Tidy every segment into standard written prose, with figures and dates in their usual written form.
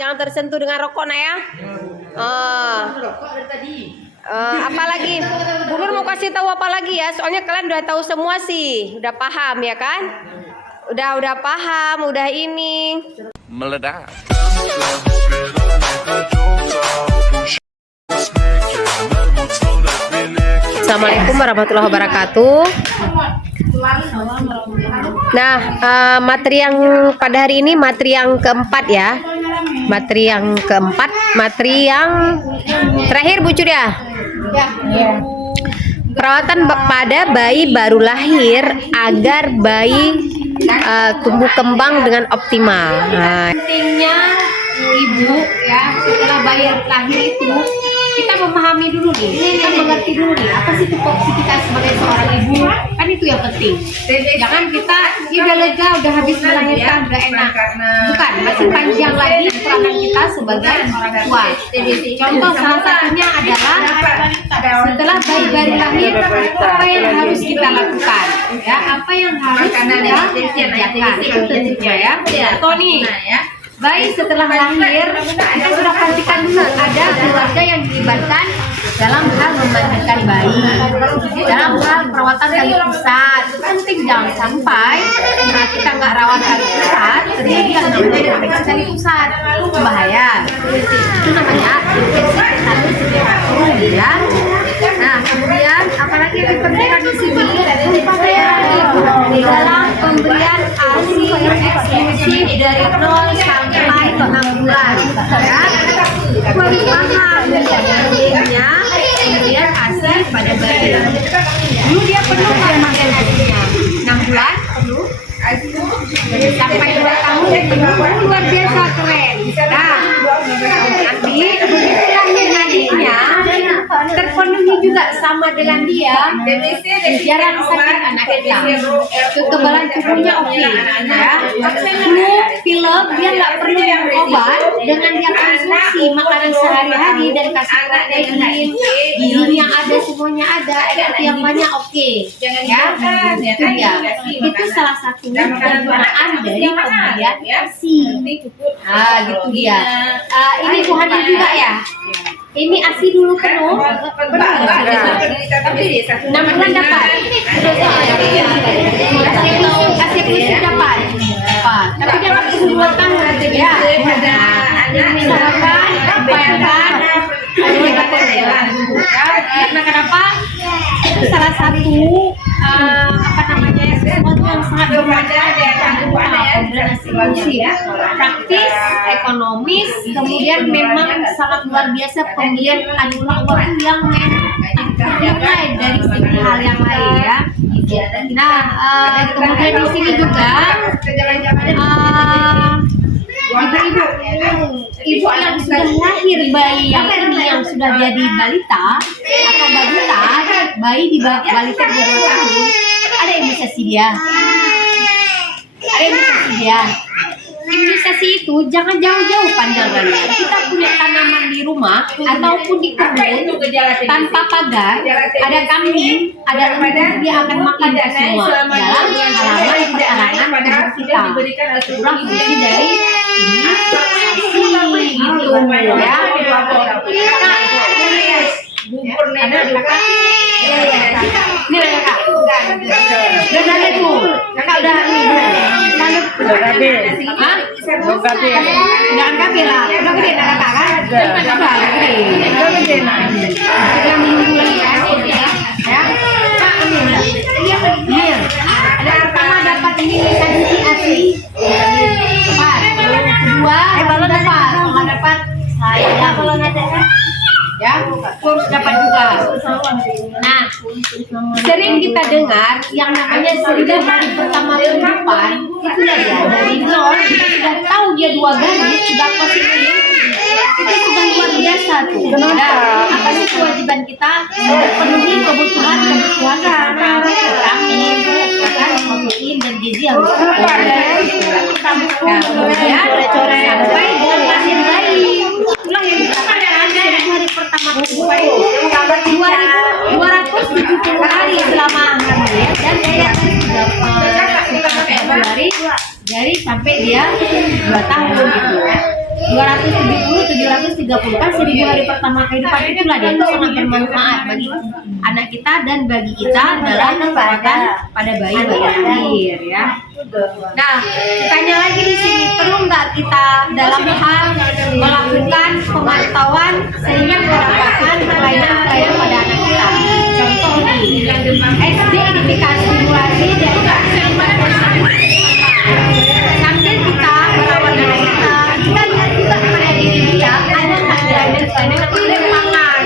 jangan tersentuh dengan rokok nak ya. Apalagi Bu Nur mau kasih tahu apa lagi ya? Soalnya kalian udah tahu semua sih, udah paham ya kan? Udah paham, udah ini. Meledak. Assalamualaikum warahmatullahi wabarakatuh. Nah, materi yang pada hari ini materi yang keempat ya. Materi yang keempat, materi yang terakhir Bu Curia. Perawatan pada bayi baru lahir agar bayi tumbuh kembang dengan optimal. Pentingnya ibu ya setelah bayi lahir itu kita memahami dulu nih, kita mengerti dulu nih apa sih tupoksi kita sebagai seorang ibu, kan itu yang penting. Jangan kita udah lega, udah habis melahirkan, udah enak, bukan, masih panjang lagi peranan kita sebagai orang tua. Contoh salah satunya adalah setelah bayi baru lahir apa yang harus kita lakukan, ya apa yang harus kita kerjakan itu tentunya ya. Tony. Bayi setelah lahir, kita sudah pastikan dulu ada keluarga yang dilibatkan dalam hal memandikan bayi, dalam hal perawatan kali pusat. Itu penting, jangan sampai kita nggak rawat kali pusat terjadi yang namanya infeksi kali pusat, itu bahaya. Itu namanya infeksi ya. Nah, kemudian apalagi yang diperlukan di sini dalam pemberian ASI eksklusif dari 0 sampai 6 bulan ya. Harus paham pentingnya pemberian ASI pada bayi. Dulu dia perlu nggak makan ASI-nya? 6 bulan perlu. Sampai 2 tahun luar biasa keren. Nah, nanti begitu lahir adiknya terpenuhi juga sama dengan dia, jarang sakit anak kita, kekebalan tubuhnya oke ya. Flu, pilek dia nggak perlu yang obat, dengan dia konsumsi makanan sehari-hari dan kasih protein, gizinya ada, semuanya ada, energi yang banyak oke ya. Itu dia, itu salah satu kegunaan dari pemberian ASI. Nah gitu dia. Ini Bu Hani juga ya. Ini ASI dulu penuh, 6 bulan dapat. ASI plus dapat. Tapi dia nggak perlu 2 tahun ya. Misalkan, bayangkan, karena kenapa? Itu salah satu apa namanya sesuatu yang sangat bermanfaat ya, praktis, ekonomis, kemudian memang sangat luar biasa pemberian anugerah uang yang dimulai dari segi hal yang lain ya. Nah, kemudian di sini juga ibu yang sudah lahir bayi yang ini yang sudah jadi balita atau balita, bayi di balita 2 tahun, ada imunisasi dia. Imunisasi itu jangan jauh-jauh pandangannya. Kita punya tanaman di rumah ataupun di kebun tanpa pagar, ada kambing, ada lembu, dia akan makan semua dalam halaman pertahanan tubuh kita. Itulah fungsi dari gitu ya. Ada kakak. Ini kakak. Udah ada tuh. Kakak udah ini. Jangan kafe lah. Udah gede kakak kan? Udah gede. Kita menunggu lagi ya. Ya. Ada pertama dapat ini lisensi asli. Kedua dapat saya kalau ya, kurs dapat juga. Nah, sering kita dengar yang namanya 1000 hari pertama kehidupan itu ya dari 0 kita sudah tahu dia 2 garis sudah positif, itu sudah luar biasa tuh. Nah, apa sih kewajiban kita memenuhi kebutuhan vitamin, protein dan gizi yang cukup. Nah, kemudian sampai dengan lahir bayi. Ulang ya, hari pertama kehidupan itu 270 hari selama hamil dan daya Februari dari sampai dia 2 tahun gitu. 270, 730 kan 1000 hari pertama kehidupan itulah dia itu sangat bermanfaat bagi anak kita dan bagi kita dalam perawatan pada bayi lahir ya. Nah, tanya lagi di sini, perlu nggak kita dalam hal melakukan pemantauan sehingga mendapatkan kelainan-kelainan pada anak kita? Contoh nih, SD diberikan stimulasi dari sambil kita merawat anak kita, kita lihat juga pada diri dia ada nggak kelainan-kelainan atau kelemahan.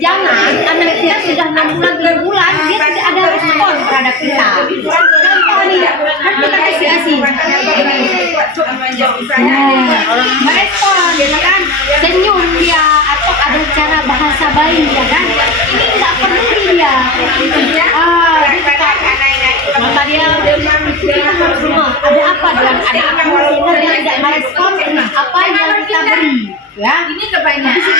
Jangan anak dia sudah 6 bulan 7 bulan dia tidak ada respon terhadap kita. Contoh nih, kan kita kasih ASI, merespon, ya kan, senyum dia atau ada cara bahasa bayi, ya kan, ini nggak peduli dia. Maka dia kita harus semua ada apa dengan anak aku sehingga dia tidak merespon apa yang kita beri, ya. Ini kebanyakan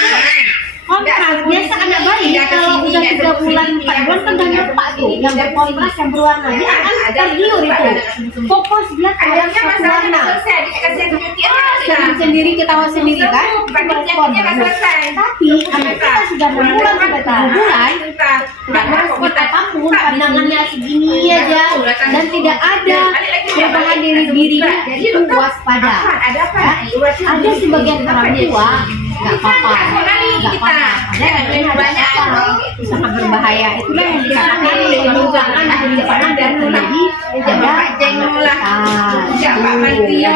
kontras biasa anak bayi kalau udah 3 bulan 4 bulan kan udah lupa tuh yang berkontras yang berwarna dia akan tergiur itu fokus dia terhadap satu warna sendiri ketawa sendiri kan merespon. Tapi anak kita sudah 6 bulan sudah 7 bulan tidak merespon apapun, pandangannya segini aja dan tidak ada perubahan dari dirinya, itu waspada ya. Ada sebagian orang tua nggak apa-apa, ada yang banyak sangat berbahaya. Itulah yang dikatakan penyimpangan penyimpangan dan menjadi ya.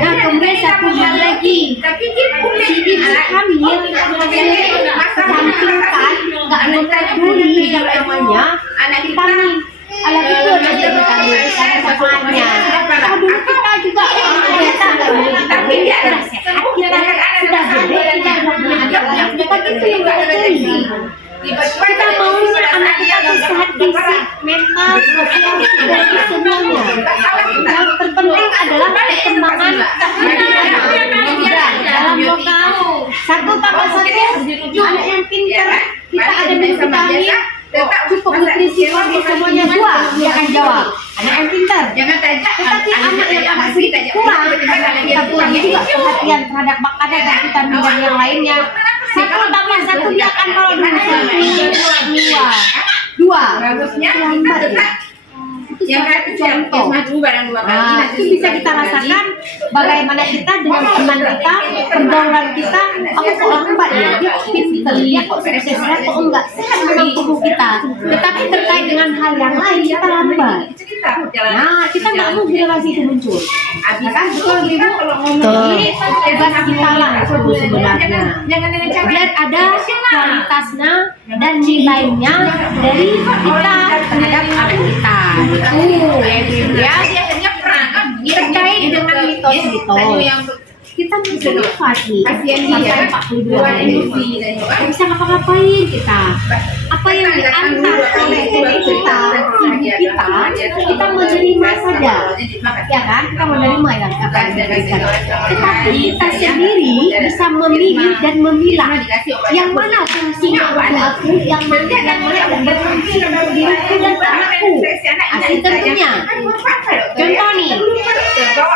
Nah, kemudian satu hal lagi, si ibu hamil sampingkan nggak mengetahui yang namanya vitamin. Alat itu ada di vitamin sama-samanya. Kalau dulu kita juga biasa nggak minum vitamin, kita sehat, kita sudah gede, kita nggak punya anak, kita gitu yang nggak terjadi. Kita maunya anak kita tuh sehat fisik, mental, sosial, dan semuanya. Yang terpenting adalah perkembangan dalam lokal. 1 tambah 1 anak yang pintar, kita ada minum vitamin, cukup nutrisi semuanya 2, dia akan jawab. Anak yang pintar. Tetapi anak yang agak sedikit kurang, kita kurang juga perhatian terhadap makanan dan vitamin dan yang lainnya. 1 tambah 1 dia akan kalau 2. Bagusnya lambat ya. Yang contoh, itu bisa kita rasakan bagaimana kita dengan teman kita, pergaulan kita, aku kok lambat ya, dia kok pintar, dia kok sehat, kok enggak sehat memang tubuh kita, tetapi terkait dengan hal yang lain kita lambat. Nah, kita nggak mau generasi itu muncul. Ya kan, betul ibu, ini tugas kita langsung sebenarnya. Biar ada kualitasnya dan nilainya dari kita terhadap anak kita. Ya, terkait dengan mitos-mitos kita bisa nih sampai 42 hari bisa ngapa-ngapain kita, apa yang diantar oleh nenek kita, ibu kita menerima saja, ya kan, kita menerima yang apa yang diberikan. Tetapi kita sendiri bisa memilih dan memilah yang mana fungsinya untuk aku, yang mana yang berfungsi untuk diriku dan anakku. Asli tentunya. Contoh nih,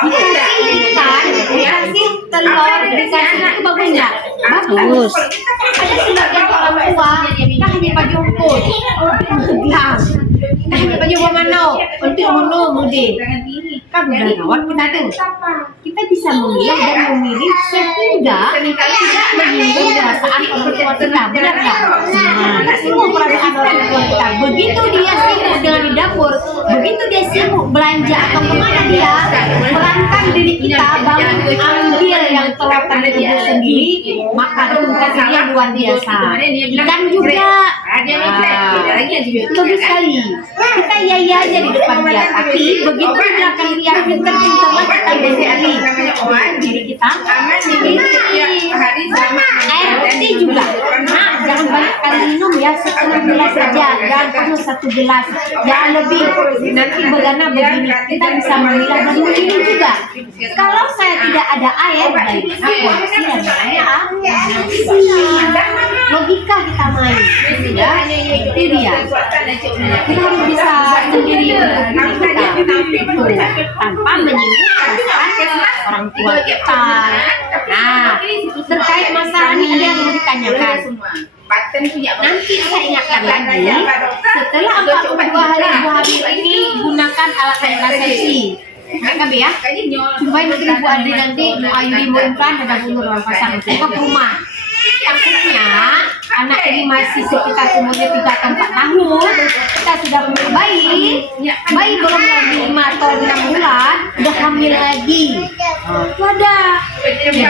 dikasih ikan, dikasih telur, dikasih itu bagus nggak? Bagus. Ada sebagian orang tua kita hanya baju rumput, gelang, kita hanya baju mana untuk mude. Kan udah rawat kita tuh. Kita bisa memilah dan memilih sehingga tidak menyinggung perasaan orang tua kita, benar nggak? Nah, semua perasaan orang tua kita. Begitu dia sibuk dengan di dapur, begitu dia sibuk belanja atau kemana dia, perankan diri kita bangun ambil yang terletak di tubuh sendiri, maka tugasnya luar biasa. Ikan juga, bagus sekali. Kita iya aja di depan dia, tapi begitu dia akan lihat pintar-pintarlah kita berani diri kita. Air putih juga. Nah, jangan banyak kali minum ya, 1 gelas saja, jangan penuh 1 gelas, jangan lebih. Nanti begana begini, kita bisa memilah dan minum juga. Kalau saya tidak ada air, baiknya porsi yang namanya logika kita main, ya. Itu dia. Kita harus bisa sendiri tanpa menyinggung perasaan orang tua kita. Nah, terkait masalah ini yang ditanyakan. Nanti saya ingatkan lagi, setelah 42 hari ibu hamil ini gunakan alat kontrasepsi. Ya, supaya nanti ibu Adri nanti mau Ayu diumumkan ada bunur orang pasangan ke rumah. Takutnya anak ini masih sekitar umurnya 3 atau 4 tahun, kita sudah punya bayi belum lagi 5 atau 6 bulan udah hamil lagi. Wadah. Jadi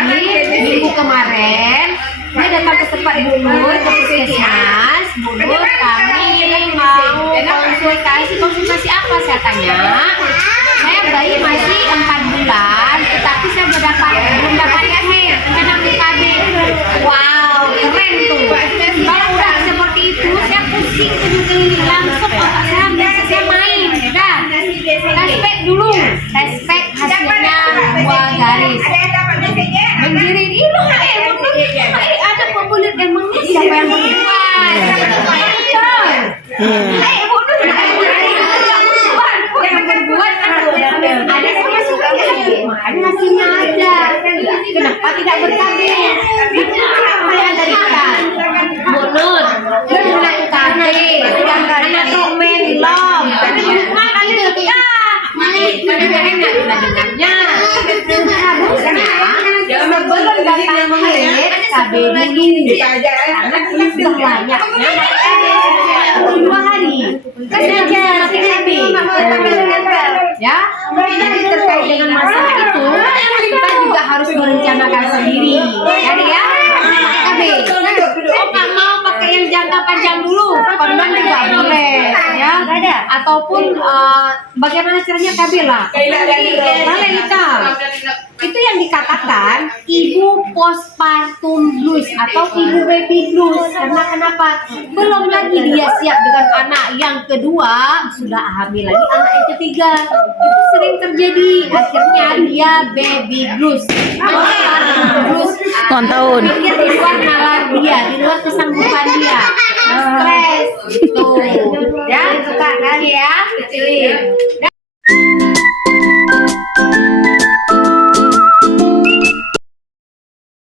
minggu kemarin dia datang ke tempat bunur ke puskesmas. Bunur, kami mau konsultasi apa, saya tanya. Saya bayi masih 4 bulan, tetapi saya belum dapat leher, karena BKB. Wow, keren tuh. Kalau udah seperti itu, saya pusing keliling langsung otak saya main. Udah, tespek dulu, tespek hasilnya 2 garis. Menjirit, ada pembunuh emangnya siapa yang membuat? Ada sama makanya hasilnya ada. Kenapa tidak berkabeh? Apa yang dari kita? Bonus, bulan kabeh, anak komen belum. Makan kita. Mana enak kita dengarnya. Harusnya sebelum datang mengelit kabeh dulu. Karena ini sudah banyaknya 2 hari. Kan aja mati kabeh. Ya, jadi terkait dengan masalah itu kita juga harus merencanakan sendiri, ya. Tapi, nggak mau pakai yang jangka panjang dulu, kondom juga boleh, ya. Ataupun bagaimana caranya Kabila? Lita. Itu yang dikatakan ibu postpartum blues atau ibu baby blues. Karena kenapa? Belum lagi dia siap dengan anak yang kedua, sudah hamil lagi anak yang ketiga. Itu sering terjadi. Akhirnya dia baby blues, postpartum blues. Tahun. Pikir di luar nalar dia, di luar kesanggupan dia, stres, gitu. Ya, suka kali ya, kecilin.